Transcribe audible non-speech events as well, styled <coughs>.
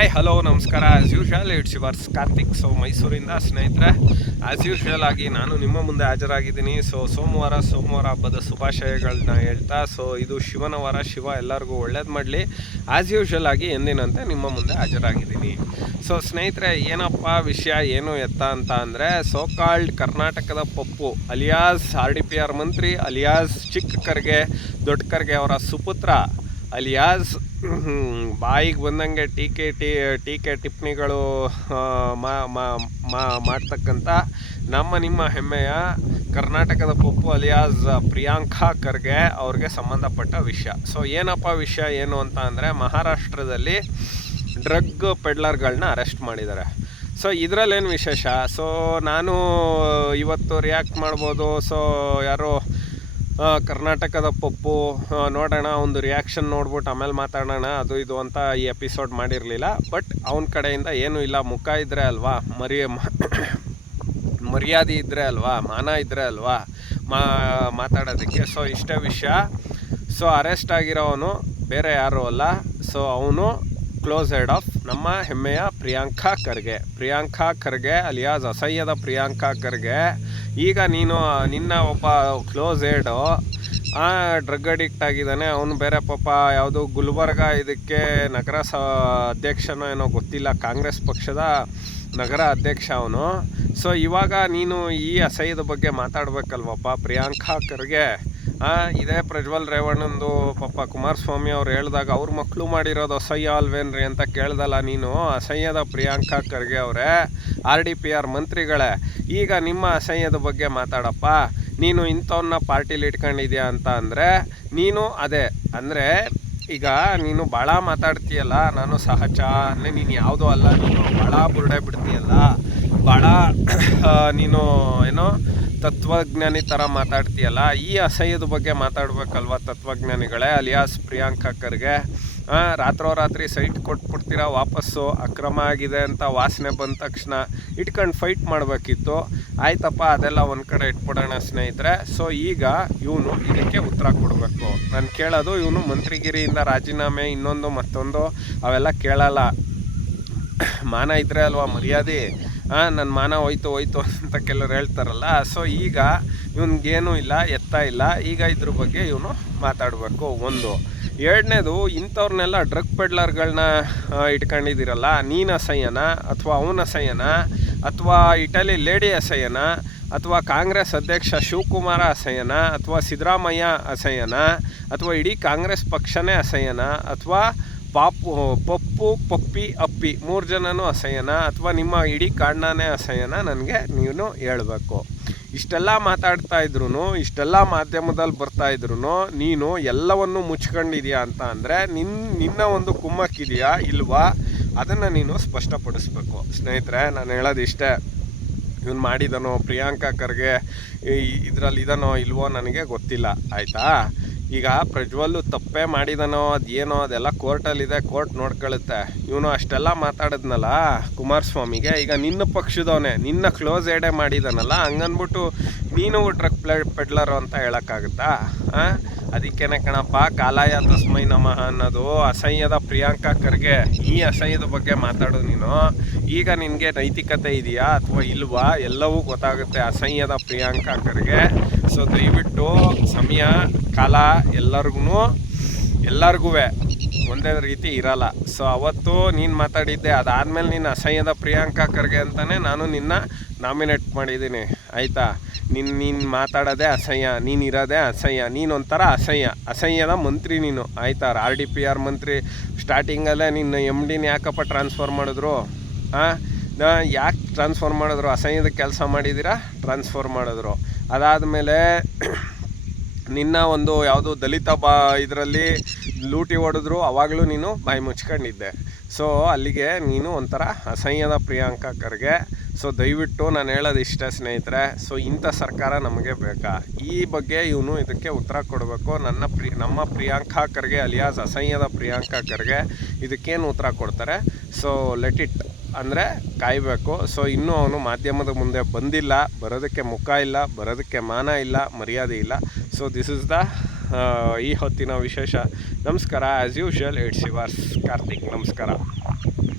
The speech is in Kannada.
ಹಾಯ್ ಹಲೋ ನಮಸ್ಕಾರ. As usual it's yours Karthik so ಮೈಸೂರಿಂದ ಸ್ನೇಹಿತರೆ ಆ್ಯಸ್ ಯೂಶ್ವಲ್ ಆಗಿ ನಾನು ನಿಮ್ಮ ಮುಂದೆ ಹಾಜರಾಗಿದ್ದೀನಿ. ಸೊ ಸೋಮವಾರ ಸೋಮವಾರ ಹಬ್ಬದ ಶುಭಾಶಯಗಳನ್ನ ಹೇಳ್ತಾ ಸೊ ಇದು ಶಿವನ ವಾರ, ಶಿವ ಎಲ್ಲರಿಗೂ ಒಳ್ಳೇದು ಮಾಡಲಿ. ಆ್ಯಸ್ ಯೂಶಲ್ ಆಗಿ ಎಂದಿನಂತೆ ನಿಮ್ಮ ಮುಂದೆ ಹಾಜರಾಗಿದ್ದೀನಿ. ಸೊ ಸ್ನೇಹಿತರೆ, ಏನಪ್ಪ ವಿಷಯ, ಏನು ಎತ್ತ ಅಂತ ಅಂದರೆ ಸೋಕಾಲ್ಡ್ ಕರ್ನಾಟಕದ Pappu, alias R D P R ಮಂತ್ರಿ, ಅಲಿಯಾಸ್ ಚಿಕ್ಕ ಕರ್ಗೆ ದೊಡ್ಡ ಕರ್ಗೆ ಅವರ ಸುಪುತ್ರ ಅಲಿಯಾಸ್ ಬಾಯಿಗೆ ಬಂದಂಗೆ ಟೀಕೆ, ಟೀ, ಟೀಕೆ ಟಿಪ್ಪಣಿಗಳು ಮಾಡ್ತಕ್ಕಂಥ ನಮ್ಮ ನಿಮ್ಮ ಹೆಮ್ಮೆಯ ಕರ್ನಾಟಕದ ಪಪ್ಪು ಅಲಿಯಾಸ್ ಪ್ರಿಯಾಂಕಾ ಖರ್ಗೆ ಅವ್ರಿಗೆ ಸಂಬಂಧಪಟ್ಟ ವಿಷಯ. ಸೊ ಏನಪ್ಪ ವಿಷಯ ಏನು ಅಂತ ಅಂದರೆ ಮಹಾರಾಷ್ಟ್ರದಲ್ಲಿ ಡ್ರಗ್ ಪೆಡ್ಲರ್ಗಳನ್ನ ಅರೆಸ್ಟ್ ಮಾಡಿದ್ದಾರೆ. ಸೊ ಇದರಲ್ಲೇನು ವಿಶೇಷ? ಸೊ ನಾನು ಇವತ್ತು ರಿಯಾಕ್ಟ್ ಮಾಡ್ಬೋದು. ಸೊ ಯಾರೋ ಕರ್ನಾಟಕದ ಪಪ್ಪು ನೋಡೋಣ, ಒಂದು ರಿಯಾಕ್ಷನ್ ನೋಡ್ಬಿಟ್ಟು ಆಮೇಲೆ ಮಾತಾಡೋಣ, ಅದು ಇದು ಅಂತ ಈ ಎಪಿಸೋಡ್ ಮಾಡಿರಲಿಲ್ಲ. ಬಟ್ ಅವನ ಕಡೆಯಿಂದ ಏನೂ ಇಲ್ಲ. ಮುಖ ಇದ್ದರೆ ಅಲ್ವಾ? ಮರಿ <coughs> ಮರ್ಯಾದೆ ಇದ್ದರೆ ಅಲ್ವಾ? ಮಾನ ಇದ್ದರೆ ಅಲ್ವಾ? ಮಾ, ಮಾತಾಡೋದಕ್ಕೆ. ಸೊ ಇಷ್ಟೇ ವಿಷಯ. ಸೊ ಅರೆಸ್ಟ್ ಆಗಿರೋವನು ಬೇರೆ ಯಾರೂ ಅಲ್ಲ. ಸೊ ಅವನು ಕ್ಲೋಸ್ ಹೆಡ್ ಆಫ್ ನಮ್ಮ ಹೆಮ್ಮೆಯ ಪ್ರಿಯಾಂಕಾ ಖರ್ಗೆ. ಪ್ರಿಯಾಂಕಾ ಖರ್ಗೆ ಅಲಿಯಾಸ್ ಅಸಹ್ಯದ ಪ್ರಿಯಾಂಕಾ ಖರ್ಗೆ. ಈಗ ನೀನು, ನಿನ್ನ ಒಬ್ಬ ಕ್ಲೋಸ್ ಏಡು ಡ್ರಗ್ ಅಡಿಕ್ಟ್ ಆಗಿದ್ದಾನೆ. ಅವನು ಬೇರೆ ಪಾಪ ಯಾವುದು ಗುಲ್ಬರ್ಗ ಇದಕ್ಕೆ ನಗರ ಸ ಅಧ್ಯಕ್ಷನೋ ಏನೋ ಗೊತ್ತಿಲ್ಲ. ಕಾಂಗ್ರೆಸ್ ಪಕ್ಷದ ನಗರ ಅಧ್ಯಕ್ಷ ಅವನು. ಸೊ ಇವಾಗ ನೀನು ಈ ಅಸಹ್ಯದ ಬಗ್ಗೆ ಮಾತಾಡಬೇಕಲ್ವಪ್ಪ? ಪ್ರಿಯಾಂಕಾ ಖರ್ಗೆ ಇದೇ ಪ್ರಜ್ವಲ್ ರೇವಣ್ಣಂದು ಪಾಪ ಕುಮಾರಸ್ವಾಮಿ ಅವ್ರು ಹೇಳಿದಾಗ ಅವ್ರ ಮಕ್ಕಳು ಮಾಡಿರೋದು ಅಸಹ್ಯ ಅಲ್ವೇನ್ರಿ ಅಂತ ಕೇಳ್ದಲ್ಲ ನೀನು? ಅಸಹ್ಯದ ಪ್ರಿಯಾಂಕಾ ಖರ್ಗೆ ಅವರೇ, ಆರ್ ಡಿ ಪಿ ಆರ್ ಮಂತ್ರಿಗಳೇ, ಈಗ ನಿಮ್ಮ ಅಸಹ್ಯದ ಬಗ್ಗೆ ಮಾತಾಡಪ್ಪ. ನೀನು ಇಂಥವನ್ನ ಪಾರ್ಟಿಲಿ ಇಟ್ಕೊಂಡಿದ್ಯಾ ಅಂತ ಅಂದರೆ, ನೀನು ಅದೇ, ಅಂದರೆ ಈಗ ನೀನು ಭಾಳ ಮಾತಾಡ್ತೀಯಲ್ಲ, ನಾನು ಸಹಜ, ಅಂದರೆ ನೀನು ಯಾವುದೂ ಅಲ್ಲ, ನೀನು ಭಾಳ ಬುರುಡೆ ಬಿಡ್ತೀಯಲ್ಲ, ಭಾಳ ನೀನು ಏನೋ ತತ್ವಜ್ಞಾನಿ ಥರ ಮಾತಾಡ್ತೀಯಲ್ಲ, ಈ ಅಸಹ್ಯದ ಬಗ್ಗೆ ಮಾತಾಡಬೇಕಲ್ವಾ ತತ್ವಜ್ಞಾನಿಗಳೇ? ಅಲಿಯಾಸ್, ಪ್ರಿಯಾಂಕಾ ಖರ್ಗೆ. ರಾತ್ರೋರಾತ್ರಿ ಸೈಟ್ ಕೊಟ್ಬಿಡ್ತೀರಾ, ವಾಪಸ್ಸು, ಅಕ್ರಮ ಆಗಿದೆ ಅಂತ ವಾಸನೆ ಬಂದ ತಕ್ಷಣ ಇಟ್ಕೊಂಡು ಫೈಟ್ ಮಾಡಬೇಕಿತ್ತು. ಆಯ್ತಪ್ಪ, ಅದೆಲ್ಲ ಒಂದು ಕಡೆ ಇಟ್ಬಿಡೋಣ ಸ್ನೇಹಿತರೆ. ಸೊ ಈಗ ಇವನು ಇದಕ್ಕೆ ಉತ್ತರ ಕೊಡಬೇಕು. ನಾನು ಕೇಳೋದು ಇವನು ಮಂತ್ರಿಗಿರಿಯಿಂದ ರಾಜೀನಾಮೆ, ಇನ್ನೊಂದು, ಮತ್ತೊಂದು, ಅವೆಲ್ಲ ಕೇಳಲ್ಲ. ಮಾನ ಇದ್ರೆ ಅಲ್ವಾ ಮರ್ಯಾದೆ? ನನ್ನ ಮಾನ ಹೋಯ್ತು ಹೋಯ್ತು ಅಂತ ಕೆಲವ್ರು ಹೇಳ್ತಾರಲ್ಲ ಸೊ ಈಗ ಇವನಿಗೇನೂ ಇಲ್ಲ, ಎತ್ತ ಇಲ್ಲ, ಈಗ ಇದ್ರ ಬಗ್ಗೆ ಇವನು ಮಾತಾಡಬೇಕು. ಒಂದು. ಎರಡನೇದು ಇಂಥವ್ರನ್ನೆಲ್ಲ ಡ್ರಗ್ ಪೆಡ್ಲರ್ಗಳನ್ನ ಇಟ್ಕೊಂಡಿದ್ದೀರಲ್ಲ, ನೀನು ಅಸಹ್ಯನ ಅಥವಾ ಅವನ ಅಸಹ್ಯನ ಅಥವಾ ಇಟಲಿ ಲೇಡಿ ಅಸಹ್ಯನ ಅಥವಾ ಕಾಂಗ್ರೆಸ್ ಅಧ್ಯಕ್ಷ ಶಿವಕುಮಾರ ಅಸಹ್ಯನ ಅಥವಾ ಸಿದ್ದರಾಮಯ್ಯ ಅಸಹ್ಯನ ಅಥವಾ ಇಡೀ ಕಾಂಗ್ರೆಸ್ ಪಕ್ಷನೇ ಅಸಹ್ಯನ ಅಥವಾ ಪಾಪು ಪಪ್ಪು, ಪಪ್ಪಿ, ಅಪ್ಪಿ ಮೂರು ಜನನೂ ಅಸಹ್ಯನ? ಅಥವಾ ನಿಮ್ಮ ಇಡೀ ಕಾರಣನೇ ಅಸಹ್ಯನ? ನನಗೆ ನೀನು ಹೇಳಬೇಕು. ಇಷ್ಟೆಲ್ಲ ಮಾತಾಡ್ತಾ ಇದ್ರು ಇಷ್ಟೆಲ್ಲ ಮಾಧ್ಯಮದಲ್ಲಿ ಬರ್ತಾ ಇದ್ರು ನೀನು ಎಲ್ಲವನ್ನು ಮುಚ್ಕೊಂಡಿದ್ಯಾ ಅಂತ ಅಂದರೆ ನಿನ್ನ ನಿನ್ನ ಒಂದು ಕುಮ್ಮಕ್ಕಿದೆಯಾ ಇಲ್ವಾ? ಅದನ್ನು ನೀನು ಸ್ಪಷ್ಟಪಡಿಸ್ಬೇಕು. ಸ್ನೇಹಿತರೆ, ನಾನು ಹೇಳೋದು ಇಷ್ಟೇ ಇವನು ಮಾಡಿದನೋ, ಪ್ರಿಯಾಂಕಾ ಖರ್ಗೆ ಇದರಲ್ಲಿ ಇದನೋ ಇಲ್ವೋ ನನಗೆ ಗೊತ್ತಿಲ್ಲ. ಆಯಿತಾ? ಈಗ ಪ್ರಜ್ವಲ್ಲು ತಪ್ಪೇ ಮಾಡಿದನೋ, ಅದೇನೋ, ಅದೆಲ್ಲ ಕೋರ್ಟಲ್ಲಿದೆ, ಕೋರ್ಟ್ ನೋಡ್ಕೊಳ್ಳುತ್ತೆ ಇವನು ಅಷ್ಟೆಲ್ಲ ಮಾತಾಡಿದ್ನಲ್ಲ, ಕುಮಾರಸ್ವಾಮಿಗೆ, ಈಗ ನಿನ್ನ ಪಕ್ಷದವನೇ, ನಿನ್ನ ಕ್ಲೋಸ್ ಏಡೇ ಮಾಡಿದನಲ್ಲ, ಹಂಗನ್ಬಿಟ್ಟು ನೀನು ಟ್ರಕ್ ಪ್ಲೆ ಪೆಡ್ಲರು ಅಂತ ಹೇಳೋಕ್ಕಾಗುತ್ತಾ? ಹಾಂ ಅದಕ್ಕೇನೆ ಕಣಪ್ಪ, ಕಾಲಾಯ ತಸ್ಮೈ ನಮಃ ಅನ್ನೋದು ಅಸಹ್ಯದ ಪ್ರಿಯಾಂಕಾ ಖರ್ಗೆ, ಈ ಅಸಹ್ಯದ ಬಗ್ಗೆ ಮಾತಾಡು ನೀನು. ಈಗ ನಿನಗೆ ನೈತಿಕತೆ ಇದೆಯಾ ಅಥವಾ ಇಲ್ವಾ? ಎಲ್ಲವೂ ಗೊತ್ತಾಗುತ್ತೆ ಅಸಹ್ಯದ ಪ್ರಿಯಾಂಕಾ ಖರ್ಗೆ. ಸೊ ದಯವಿಟ್ಟು ಸಮಯ, ಕಾಲ ಎಲ್ಲರಿಗೂ ಎಲ್ಲರಿಗೂ ಒಂದೇ ರೀತಿ ಇರಲ್ಲ. ಸೊ ಅವತ್ತು ನೀನು ಮಾತಾಡಿದ್ದೆ, ಅದಾದಮೇಲೆ ನೀನು ಅಸಹ್ಯದ ಪ್ರಿಯಾಂಕಾ ಖರ್ಗೆ ಅಂತಲೇ ನಾನು ನಿನ್ನ ನಾಮಿನೇಟ್ ಮಾಡಿದ್ದೀನಿ. ಆಯಿತಾ? ನಿನ್ನ ನೀನು ಮಾತಾಡೋದೇ ಅಸಹ್ಯ, ನೀನು ಇರೋದೇ ಅಸಹ್ಯ ನೀನು ಒಂಥರ ಅಸಹ್ಯ. ಅಸಹ್ಯದ ಮಂತ್ರಿ ನೀನು. ಆಯ್ತಾ? ಆರ್ ಡಿ ಪಿ ಆರ್ ಮಂತ್ರಿ. ಸ್ಟಾರ್ಟಿಂಗಲ್ಲೇ ನಿನ್ನ ಎಂ ಡಿನ ಯಾಕಪ್ಪ ಟ್ರಾನ್ಸ್ಫರ್ ಮಾಡಿದ್ರು? ಹಾಂ ಯಾಕೆ ಟ್ರಾನ್ಸ್ಫರ್ ಮಾಡಿದ್ರು? ಅಸಹ್ಯದ ಕೆಲಸ ಮಾಡಿದ್ದೀರಾ ಟ್ರಾನ್ಸ್ಫರ್ ಮಾಡಿದ್ರು. ಅದಾದಮೇಲೆ ನಿನ್ನ ಒಂದು ಯಾವುದು ದಲಿತ ಬಾ ಇದರಲ್ಲಿ ಲೂಟಿ ಹೊಡೆದ್ರು, ಅವಾಗಲೂ ನೀನು ಬಾಯಿ ಮುಚ್ಕೊಂಡಿದ್ದೆ. ಸೊ ಅಲ್ಲಿಗೆ ನೀನು ಒಂಥರ ಅಸಹ್ಯದ ಪ್ರಿಯಾಂಕಾ ಖರ್ಗೆ. ಸೊ ದಯವಿಟ್ಟು ನಾನು ಹೇಳೋದು ಇಷ್ಟ ಸ್ನೇಹಿತರೆ ಸೊ ಇಂಥ ಸರ್ಕಾರ ನಮಗೆ ಬೇಕಾ? ಈ ಬಗ್ಗೆ ಇವನು ಇದಕ್ಕೆ ಉತ್ತರ ಕೊಡಬೇಕು. ನನ್ನ ಪ್ರಿ, ನಮ್ಮ ಪ್ರಿಯಾಂಕಾ ಖರ್ಗೆ ಅಲಿಯಾಸ್ ಅಸಹ್ಯದ ಪ್ರಿಯಾಂಕಾ ಖರ್ಗೆ ಇದಕ್ಕೇನು ಉತ್ತರ ಕೊಡ್ತಾರೆ? ಸೊ ಲೆಟ್ ಇಟ್ ಅಂದರೆ ಕಾಯಬೇಕು. ಸೊ ಇನ್ನೂ ಅವನು ಮಾಧ್ಯಮದ ಮುಂದೆ ಬಂದಿಲ್ಲ. ಬರೋದಕ್ಕೆ ಮುಖ ಇಲ್ಲ, ಬರೋದಕ್ಕೆ ಮಾನ ಇಲ್ಲ, ಮರ್ಯಾದೆ ಇಲ್ಲ. ಸೊ ದಿಸ್ ಇಸ್ ದ ಈ ಹೊತ್ತಿನ ವಿಶೇಷ. ನಮಸ್ಕಾರ as usual it's yours Karthik, ನಮಸ್ಕಾರ.